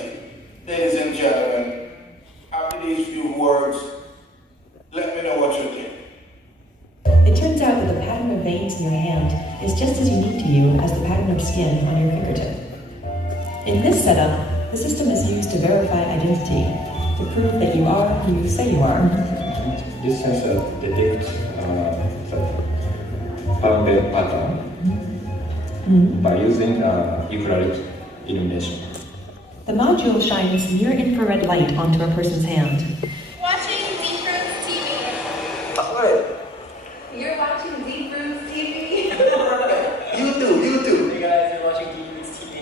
committee. Ladies and gentlemen, after these few words, let me know what you think. It turns out that the pattern of veins in your hand is just as unique to you as the pattern of skin on your fingertip. In this setup, the system is used to verify identity, to prove that you are who you say you are. This sensor detects palmate pattern by using infrared illumination. The module shines near-infrared light onto a person's hand. Watching NEGROES TV. What? You're watching NEGROES TV. You too. Hey guys, you're watching NEGROES TV.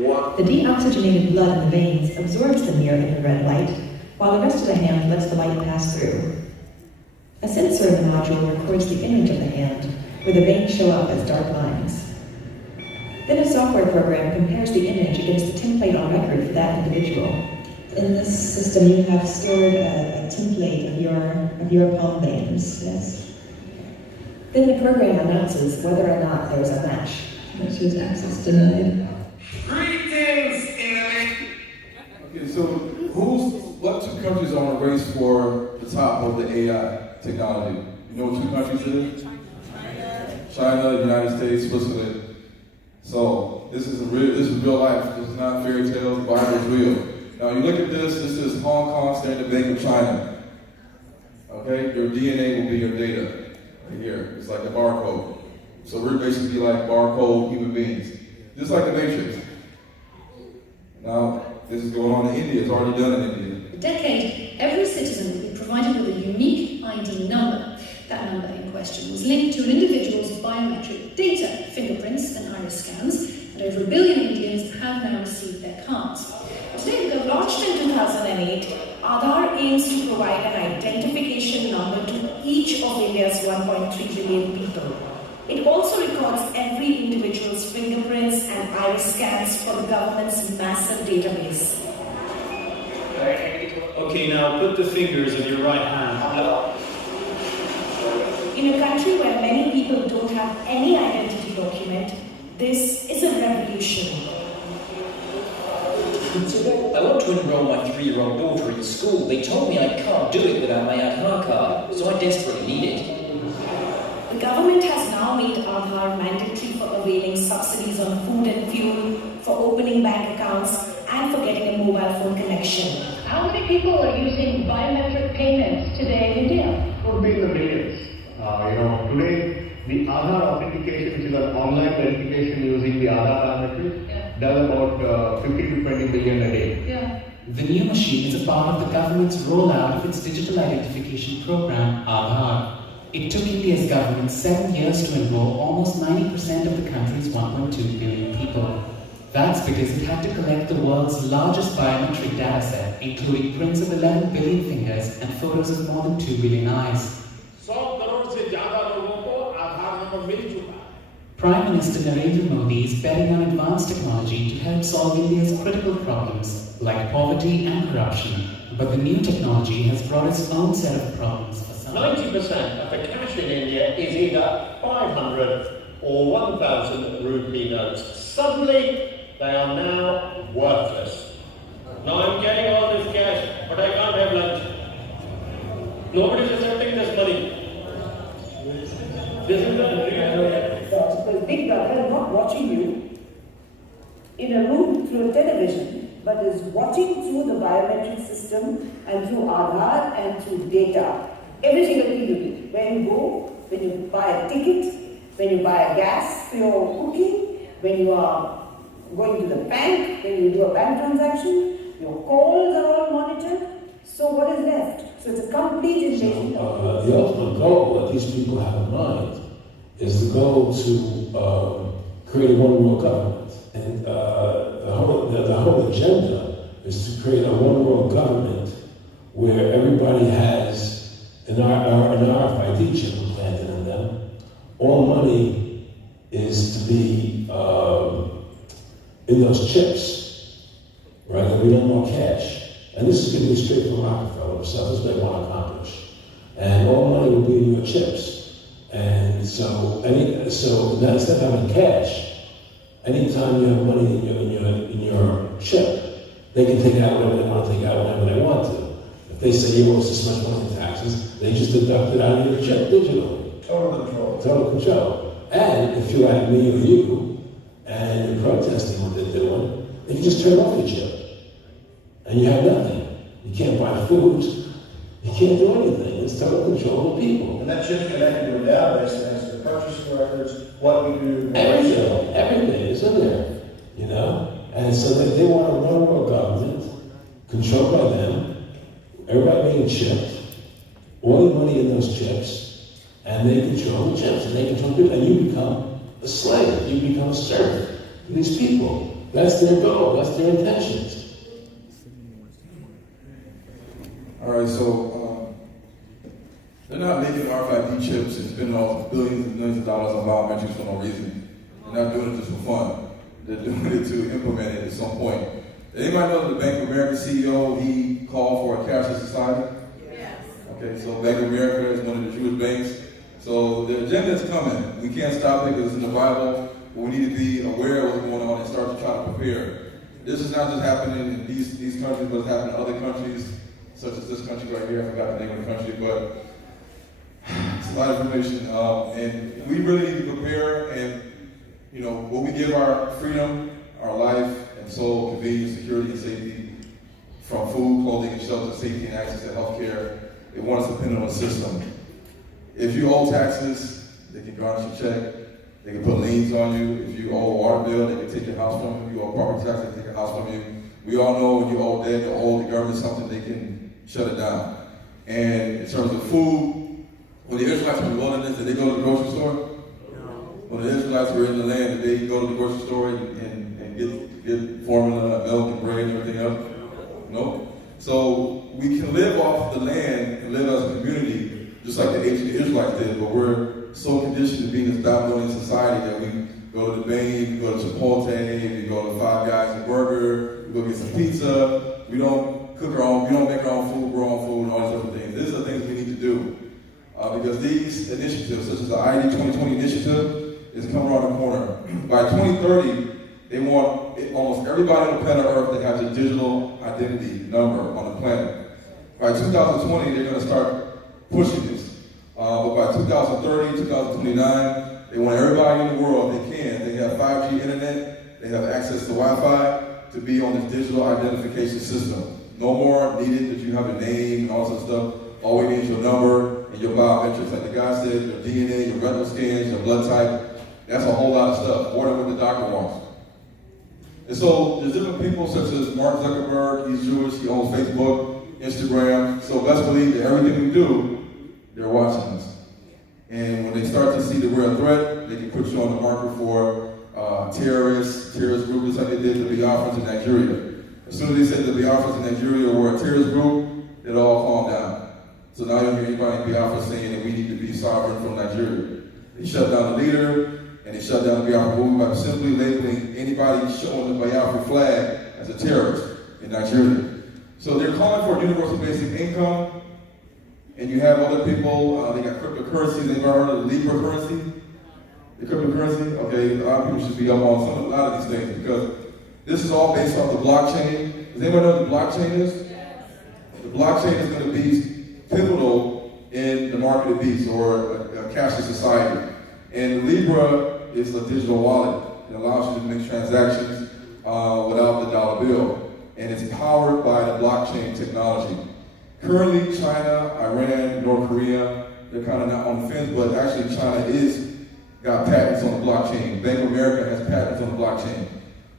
What? The deoxygenated blood in the veins absorbs the near-infrared light, while the rest of the hand lets the light pass through. A sensor in the module records the image of the hand, where the veins show up as dark lines. Then a software program compares the image against the template on record for that individual. In this system, you have stored a template of your palm veins, yes? Then the program announces whether or not there is a match. Which is access denied. Greetings, Italy! Okay, so what two countries are on a race for the top of the AI technology? You know what two countries it is? China, United States, Switzerland. So this is real life. This is not fairy tales. The Bible is real. Now you look at this. This is Hong Kong Standard Bank of China. Okay, your DNA will be your data right here. It's like a barcode. So we're basically like barcode human beings, just like the Matrix. Now this is going on in India. It's already done in India. For a decade, every citizen will be provided with a unique ID number. That number in question was linked to an individual's biometric data, fingerprints and iris scans, and over 1 billion Indians have now received their cards. Today, launched in 2008, Aadhaar aims to provide an identification number to each of India's 1.3 billion people. It also records every individual's fingerprints and iris scans for the government's massive database. Okay, now put the fingers of your right hand up. In a country where many people don't have any identity document, this is a revolution. I want to enroll my 3-year-old daughter in school. They told me I can't do it without my Aadhaar card, so I desperately need it. The government has now made Aadhaar mandatory for availing subsidies on food and fuel, for opening bank accounts, and for getting a mobile phone connection. How many people are using biometric payments today in India? Could be in the millions. Today the Aadhaar authentication, which is an online verification using the Aadhaar biometric, does about 50 to 20 million a day. The new machine is a part of the government's rollout of its digital identification program, Aadhaar. It took India's government 7 years to enroll almost 90% of the country's 1.2 billion people. That's because it had to collect the world's largest biometric dataset, including prints of 11 billion fingers and photos of more than 2 billion eyes. Prime Minister Narendra Modi is betting on advanced technology to help solve India's critical problems, like poverty and corruption. But the new technology has brought its own set of problems for some. 90% of the cash in India is either 500 or 1,000 rupee notes. Suddenly, they are now worthless. Now I'm getting all this cash, but I can't have lunch. Nobody's accepting this money. This is the Big Brother is not watching you in a room through a television, but is watching through the biometric system and through Aadhaar and through data. Every single thing you do. Where you go, when you buy a ticket, when you buy a gas for your cooking, when you are going to the bank, when you do a bank transaction, your calls are all monitored. So what is left? So it's a complete invasion of the ultimate goal that these people have in mind is the goal to create a one world government. And the whole agenda is to create a one world government where everybody has an RFID chip implanted in them. All money is to be in those chips, right? And we don't want cash. And this is going to be straight from Rockefeller himself. This is what they want to accomplish. And all money will be in your chips. And so now instead of having cash, anytime you have money in your chip, They can take out whatever they want to take out whenever they want to. If they say you owe us this much money in taxes, they just deduct it out of your check digitally. Total control. Total control. And if you're like me or you, and you're protesting what they're doing, they can just turn off your chip. And you have nothing. You can't buy food. You can't do anything. It's total control of people. And that chip's connected to a database that has the purchase records, what we do. Everything is in there, you know? And so they want a one-world government, controlled by them, everybody being chipped, all the money in those chips, and they control the chips, and they control people, and you become a slave, you become a servant to these people. That's their goal, that's their intentions. All right, so they're not making RFID chips and spending all billions and millions of dollars on biometrics for no reason. They're not doing it just for fun. They're doing it to implement it at some point. Anybody know the Bank of America CEO, he called for a cashless society? Yes. Okay, so Bank of America is one of the Jewish banks. So the agenda is coming. We can't stop it because it's in the Bible, but we need to be aware of what's going on and start to try to prepare. This is not just happening in these countries, but it's happening in other countries, such as this country right here. I forgot the name of the country, but it's a lot of information. And we really need to prepare, and you know, what we give our freedom, our life, and soul, convenience, security, and safety, from food, clothing, and shelter, safety, and access to health care, they want us to depend on the system. If you owe taxes, they can garnish your check. They can put liens on you. If you owe a water bill, they can take your house from you. If you owe property tax, they can take your house from you. We all know when you owe debt, you owe the government something, they can shut it down. And in terms of food, when the Israelites were in the wilderness, did they go to the grocery store? When the Israelites were in the land, did they go to the grocery store and get formula, milk, and bread, and everything else? No. So we can live off the land and live as a community, just like the ancient Israelites did, but we're so conditioned to be in this Babylonian society that we go to the Bain, we go to Chipotle, we go to Five Guys and Burger, we go get some pizza. We don't cook our own, we don't make our own food, grow our own food, and all these other things. These are the things we need to do. Because these initiatives, such as the ID 2020 initiative, is coming around the corner. By 2030, they want almost everybody on the planet Earth to have a digital identity number on the planet. By 2020, they're going to start pushing this. But by 2030, 2029, they want everybody in the world, they have 5G internet, they have access to Wi-Fi, to be on this digital identification system. No more needed that you have a name and all sorts of stuff. All we need is your number and your biometrics, like the guy said, your DNA, your retinal scans, your blood type. That's a whole lot of stuff, more than what the doctor wants. And so there's different people such as Mark Zuckerberg, he's Jewish, he owns Facebook, Instagram. So best believe that everything we do, they're watching us. And when they start to see that we're a threat, they can put you on the marker for terrorist group, just like they did the Biafrans in Nigeria. As soon as they said the Biafrans in Nigeria were a terrorist group, it all calmed down. So now you don't hear anybody in Biafra saying that we need to be sovereign from Nigeria. They shut down the leader, and they shut down the Biafra movement by simply labeling anybody showing the Biafra flag as a terrorist in Nigeria. So they're calling for universal basic income, and you have other people, they got cryptocurrencies. Anybody heard of the Libra currency? The cryptocurrency? Okay, a lot of people should be up on a lot of these things because this is all based off the blockchain. Does anybody know what the blockchain is? The blockchain is going to be pivotal in the market of beasts or a cashless society. And Libra is a digital wallet. It allows you to make transactions without the dollar bill. And it's powered by the blockchain technology. Currently, China, Iran, North Korea, they're kind of not on the fence, but actually China got patents on the blockchain. Bank of America has patents on the blockchain.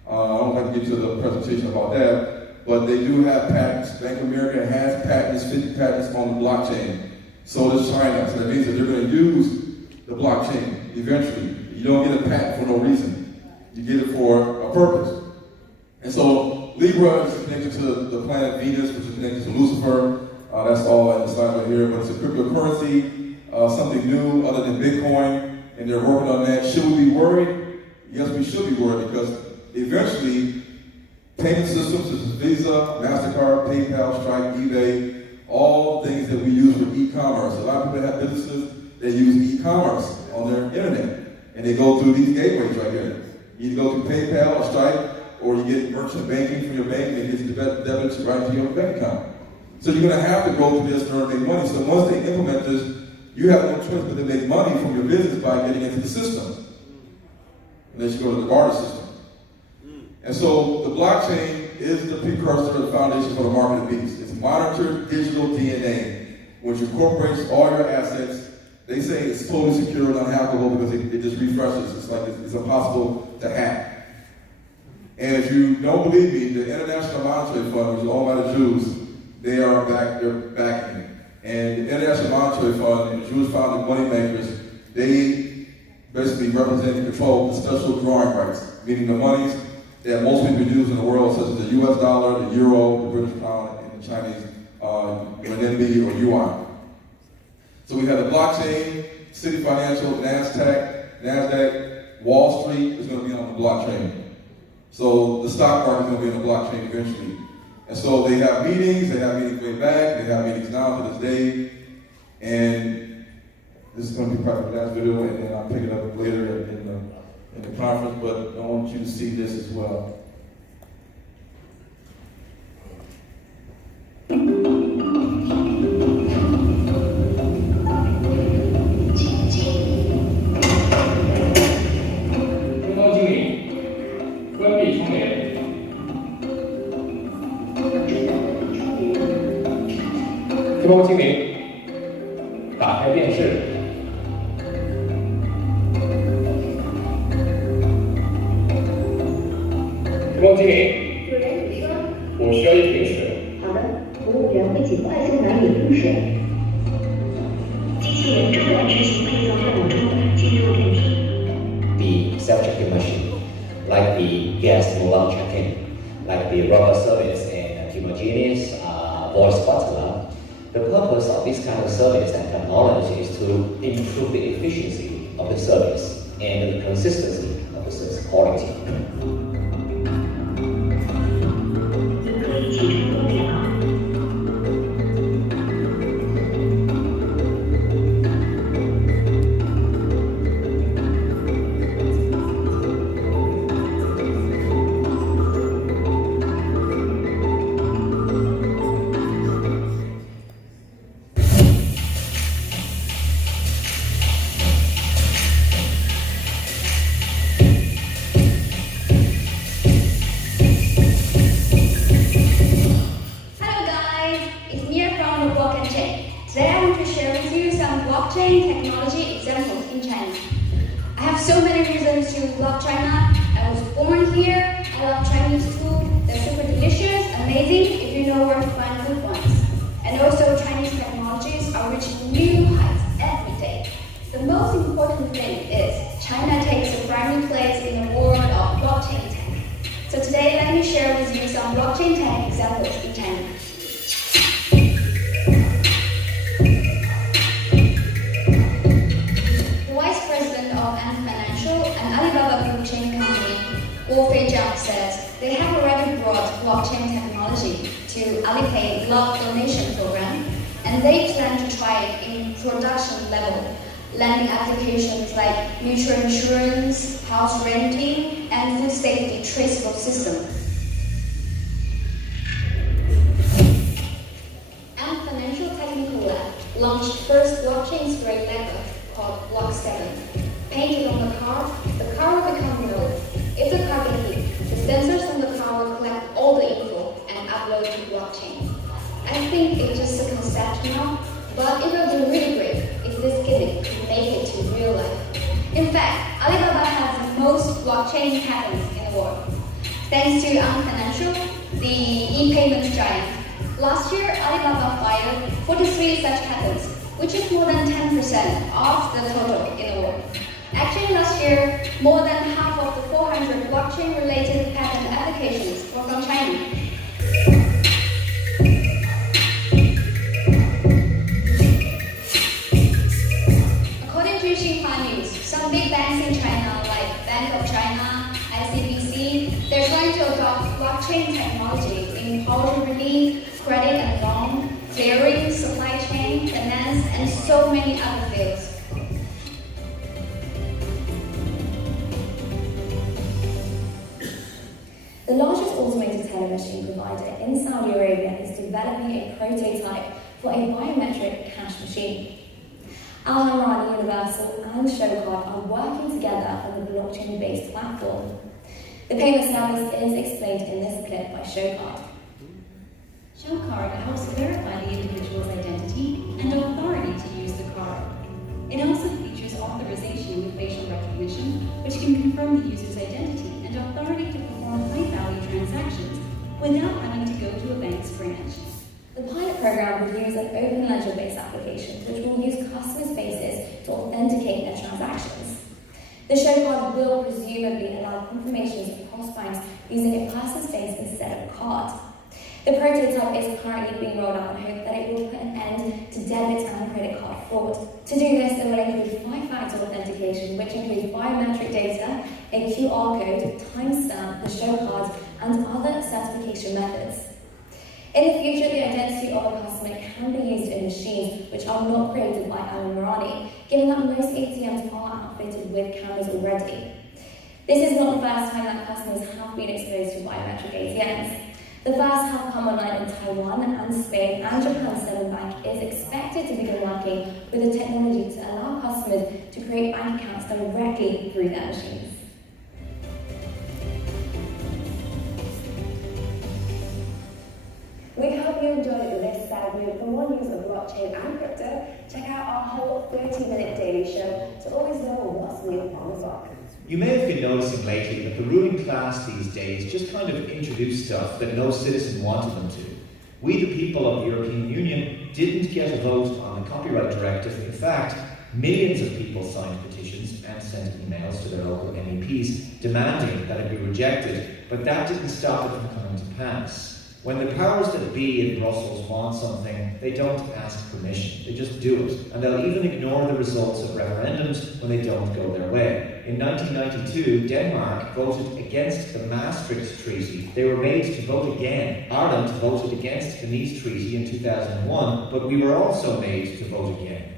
I don't have to get to the presentation about that, but they do have patents. Bank of America has patents, 50 patents on the blockchain. So does China. So that means that they're going to use the blockchain eventually. You don't get a patent for no reason. You get it for a purpose. And so Libra is connected to the planet Venus, which is connected to Lucifer. That's all in the slide right here, but it's a cryptocurrency, something new other than Bitcoin, and they're working on that. Should we be worried? Yes, we should be worried because eventually payment systems such as Visa, MasterCard, PayPal, Stripe, eBay, all things that we use for e-commerce. A lot of people have businesses that use e-commerce on their internet, and they go through these gateways right here. You either go through PayPal or Stripe, or you get merchant banking from your bank, and it's the debited right to your bank account. So you're going to have to go to this in order to make money. So once they implement this, you have no choice but to make money from your business by getting into the system. Unless you go to the barter system. And so the blockchain is the precursor to the foundation for the market of beast. It's monitored digital DNA, which incorporates all your assets. They say it's totally secure and unhackable because it just refreshes. It's like it's impossible to hack. And if you don't believe me, the International Monetary Fund, which is owned by the Jews, they're backing it. And the International Monetary Fund and the Jewish founded money makers, they basically represent and control the special drawing rights, meaning the monies that most people use in the world, such as the US dollar, the euro, the British pound, and the Chinese renminbi or yuan. So we have the blockchain, City Financial, NASDAQ, Wall Street is going to be on the blockchain. So the stock market is going to be on the blockchain eventually. And so they have meetings way back, they have meetings now to this day, and this is going to be probably the last video, and then I'll pick it up later in the conference, but I want you to see this as well.天猫精灵，打开电视。天猫精灵，有人你说，我需要一瓶水。好的，服务员会尽快送来饮用水。机器人正在执行配送任务中，进入电梯。The self-check-in machine, like the guest mobile check-in, like the robot service and homogeneous voice butler. The purpose of this kind of service and technology is to improve the efficiency of the service and the consistency of the service quality. blockchain technology examples in China. I have so many reasons to love China. I was born here. I love Chinese food. They're super delicious, amazing, if you know where to find good ones. And also Chinese technologies are reaching new heights every day. The most important thing is China takes a primary place in the world of blockchain tech. So today, let me share with you some blockchain tech examples in China. The Vice President of Ant Financial and Alibaba Group Chain Company, Guo Feijiang, says they have already brought blockchain technology to Alipay block donation program, and they plan to try it in production level, lending applications like mutual insurance, house renting, and food safety traceable system. Ant Financial Technical Lab launched first blockchain-grade network called Block 7. Painted on the car will become real. If the car gets hit, the sensors on the car will collect all the info and upload to blockchain. I think it's just a concept now, but it will be really great if this gimmick can make it to real life. In fact, Alibaba has the most blockchain patents in the world. Thanks to Ant Financial, the e-payment giant. Last year, Alibaba filed 43 such patents, which is more than 10% of the total in the world. Actually, last year, more than half of the 400 blockchain-related patent applications were from China. According to Xinhua News, some big banks in China, like Bank of China, ICBC, they're trying to adopt blockchain technology in power relief, credit and loan, clearing, supply chain, finance, and so many other fields. The largest automated telecom vending machine provider in Saudi Arabia is developing a prototype for a biometric cash machine. Al-Hamrani Universal and Showcard are working together on the blockchain-based platform. The payment service is explained in this clip by Showcard. Showcard helps verify the individual's identity and authority to use the card. It also features authorization with facial recognition, which can confirm the user's identity and authority to perform high-value transactions without having to go to a bank's branch. The pilot program will use an open ledger-based application, which will use customer spaces to authenticate their transactions. The Showcard will presumably allow confirmations across banks using a person's face instead of a card. The prototype is currently being rolled out in hope that it will put an end to debit and credit card fraud. To do this, it will include 5-factor authentication, which includes biometric data, a QR code, timestamp, the Showcards, and other certification methods. In the future, the identity of a customer can be used in machines which are not created by Al-Hamrani, given that most ATMs are outfitted with cameras already. This is not the first time that customers have been exposed to biometric ATMs. The first have come online in Taiwan and Spain, and Japan's Seven Bank is expected to begin working with the technology to allow customers to create bank accounts directly through their machines. We hope you enjoyed this segment. For more news of blockchain and crypto, check out our whole 30-minute daily show to always know what's new on the block. You may have been noticing lately that the ruling class these days just kind of introduced stuff that no citizen wanted them to. We, the people of the European Union, didn't get a vote on the copyright directive. In fact, millions of people signed petitions and sent emails to their local MEPs demanding that it be rejected, but that didn't stop it from coming to pass. When the powers that be in Brussels want something, they don't ask permission, they just do it, and they'll even ignore the results of referendums when they don't go their way. In 1992, Denmark voted against the Maastricht Treaty. They were made to vote again. Ireland voted against the Nice Treaty in 2001, but we were also made to vote again.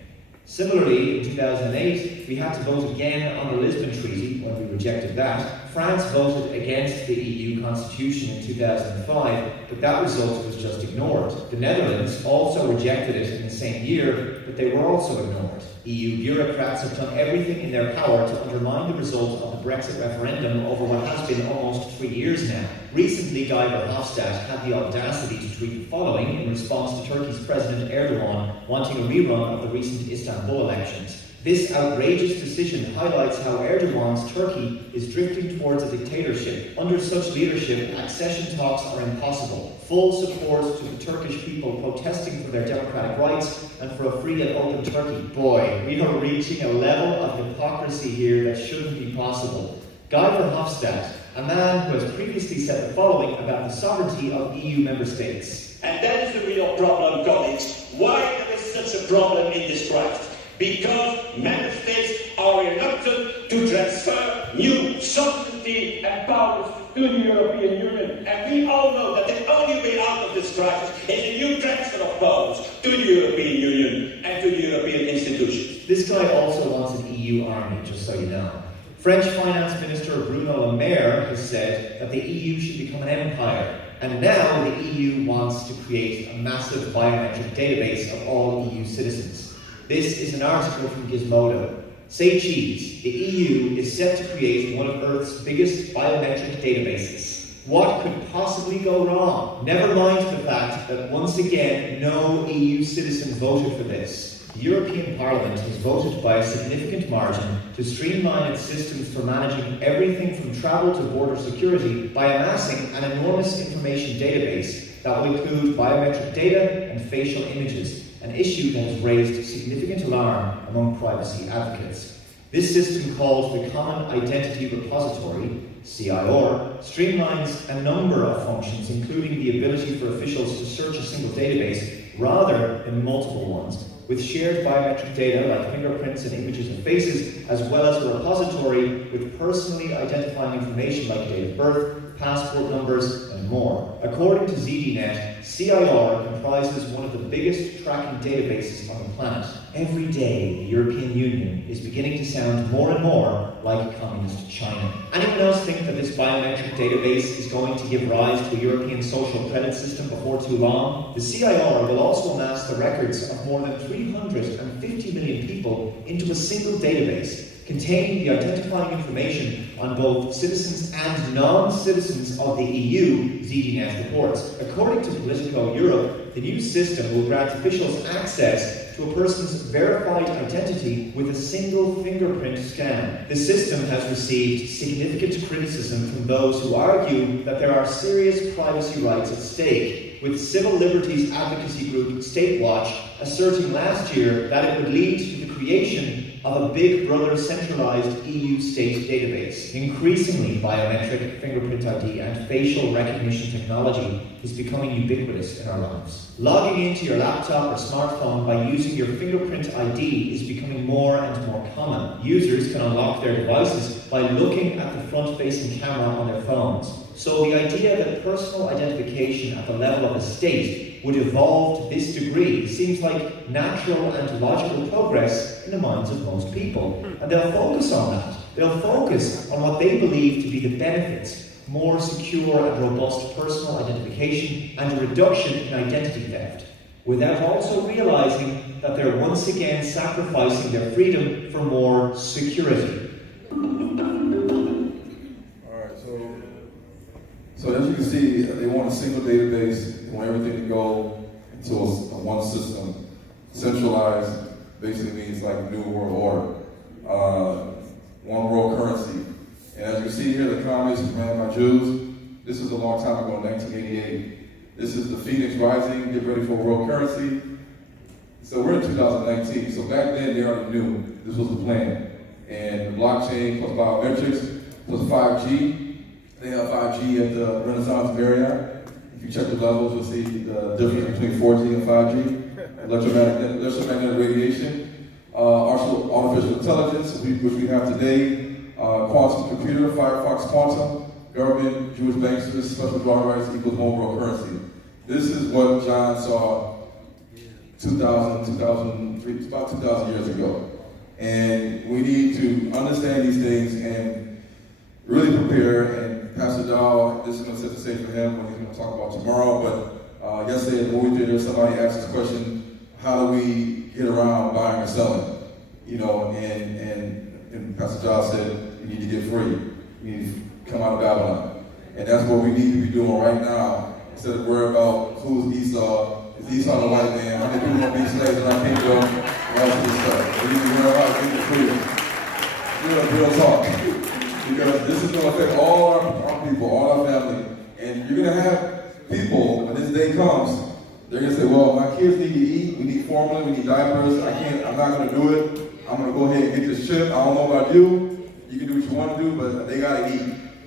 Similarly, in 2008, we had to vote again on the Lisbon Treaty when we rejected that. France voted against the EU constitution in 2005, but that result was just ignored. The Netherlands also rejected it in the same year, but they were also ignored. EU bureaucrats have done everything in their power to undermine the result of the Brexit referendum over what has been almost 3 years now. Recently, Guy Verhofstadt had the audacity to tweet the following in response to Turkey's President Erdogan wanting a rerun of the recent Istanbul elections. This outrageous decision highlights how Erdogan's Turkey is drifting towards a dictatorship. Under such leadership, accession talks are impossible. Full support to the Turkish people protesting for their democratic rights and for a free and open Turkey. Boy, we are reaching a level of hypocrisy here that shouldn't be possible. Guy Verhofstadt, a man who has previously said the following about the sovereignty of EU member states. And that is the real problem, colleagues. Why there is such a problem in this crisis? Because member states are reluctant to transfer new sovereignty and powers to the European Union. And we all know that the only way out of this crisis is a new transfer of powers to the European Union and to the European institutions. This guy also wants an EU army, just so you know. French Finance Minister Bruno Le Maire has said that the EU should become an empire. And now the EU wants to create a massive biometric database of all EU citizens. This is an article from Gizmodo. Say cheese, the EU is set to create one of Earth's biggest biometric databases. What could possibly go wrong? Never mind the fact that once again, no EU citizen voted for this. The European Parliament has voted by a significant margin to streamline its systems for managing everything from travel to border security by amassing an enormous information database that will include biometric data and facial images, an issue that has raised significant alarm among privacy advocates. This system, called the Common Identity Repository, CIR, streamlines a number of functions, including the ability for officials to search a single database rather than multiple ones, with shared biometric data like fingerprints and images of faces, as well as a repository with personally identifying information like date of birth, passport numbers, and more. According to ZDNet, CIR comprises one of the biggest tracking databases on the planet. Every day, the European Union is beginning to sound more and more like communist China. Anyone else think that this biometric database is going to give rise to a European social credit system before too long? The CIR will also amass the records of more than 350 million people into a single database, containing the identifying information on both citizens and non-citizens of the EU, ZDNet reports. According to Politico Europe, the new system will grant officials access to a person's verified identity with a single fingerprint scan. The system has received significant criticism from those who argue that there are serious privacy rights at stake, with civil liberties advocacy group Statewatch asserting last year that it would lead to the creation of a Big Brother centralized EU state database. Increasingly, biometric fingerprint ID and facial recognition technology is becoming ubiquitous in our lives. Logging into your laptop or smartphone by using your fingerprint ID is becoming more and more common. Users can unlock their devices by looking at the front-facing camera on their phones. So the idea that personal identification at the level of a state would evolve to this degree seems like natural and logical progress in the minds of most people. And they'll focus on that. They'll focus on what they believe to be the benefits: more secure and robust personal identification and a reduction in identity theft, without also realizing that they're once again sacrificing their freedom for more security. So as you can see, they want a single database. They want everything to go into one system. Centralized basically means like New World Order. One world currency. And as you can see here, the communists ran by Jews. This is a long time ago, 1988. This is the Phoenix Rising, get ready for world currency. So we're in 2019. So back then, they already knew this was the plan. And the blockchain plus biometrics plus 5G. They have 5G at the Renaissance Marriott. If you check the levels, you'll see the difference between 4G and 5G. Electromagnetic radiation, artificial intelligence, which we have today, quantum computer, Firefox Quantum, government, Jewish bankers, special drawing rights equals one world currency. This is what John saw 2003, about 2,000 years ago. And we need to understand these things and really prepare. And Pastor Dow, this is going to set the stage for him, what he's going to talk about tomorrow. But yesterday at the movie theater, somebody asked this question: how do we get around buying and selling? You know, and Pastor Dow said, you need to get free. You need to come out of Babylon. And that's what we need to be doing right now. Instead of worrying about who's Esau, is Esau the white man, how many people going to be slaves and I can't do them, and all this stuff. We need to worry about getting freedom. Real talk. Because this is going to affect all our people, all our family. And you're going to have people, when this day comes, they're going to say, well, my kids need to eat, we need formula, we need diapers, I'm not going to do it. I'm going to go ahead and get this chip. I don't know about you. You can do what you want to do, but they got to eat.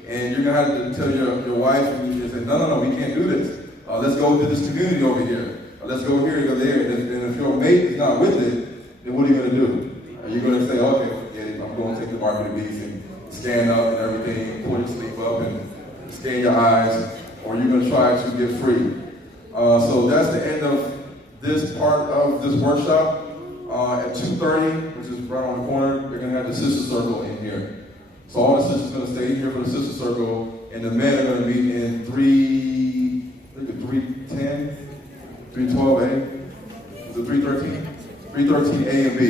And you're going to have to tell your wife, and you say, no, we can't do this. Let's go to this community over here. Let's go here and go there. And if your mate is not with it, then what are you going to do? Are you going to say, okay, forget it, I'm going to take the mark of the beast and stand up and everything, pull your sleeve up and scan your eyes, or you're going to try to get free. So that's the end of this part of this workshop. At 2:30, which is right on the corner, they're going to have the sister circle in here. So all the sisters are going to stay here for the sister circle, and the men are going to meet in 310, 312A, is it 313? 313A and B.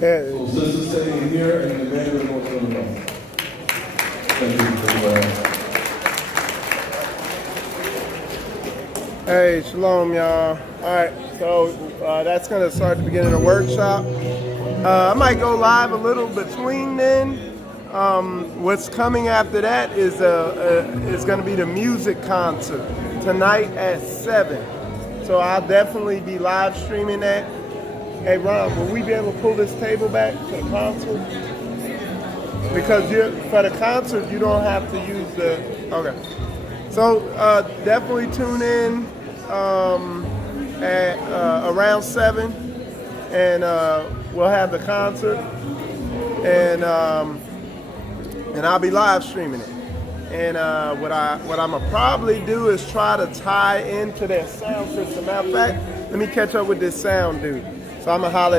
So sisters stay in here, and the men are going to the room. Thank you for Hey, shalom, y'all. All right, so that's going to start the beginning of the workshop. I might go live a little between then. What's coming after that is going to be the music concert tonight at 7. So I'll definitely be live streaming that. Hey, Ron, will we be able to pull this table back to the concert? Because for the concert, you don't have to use the... Okay. So definitely tune in at around 7, and we'll have the concert, and I'll be live streaming it. And what I'm gonna probably do is try to tie into their sound system. Matter of fact, let me catch up with this sound dude. So I'm gonna holler at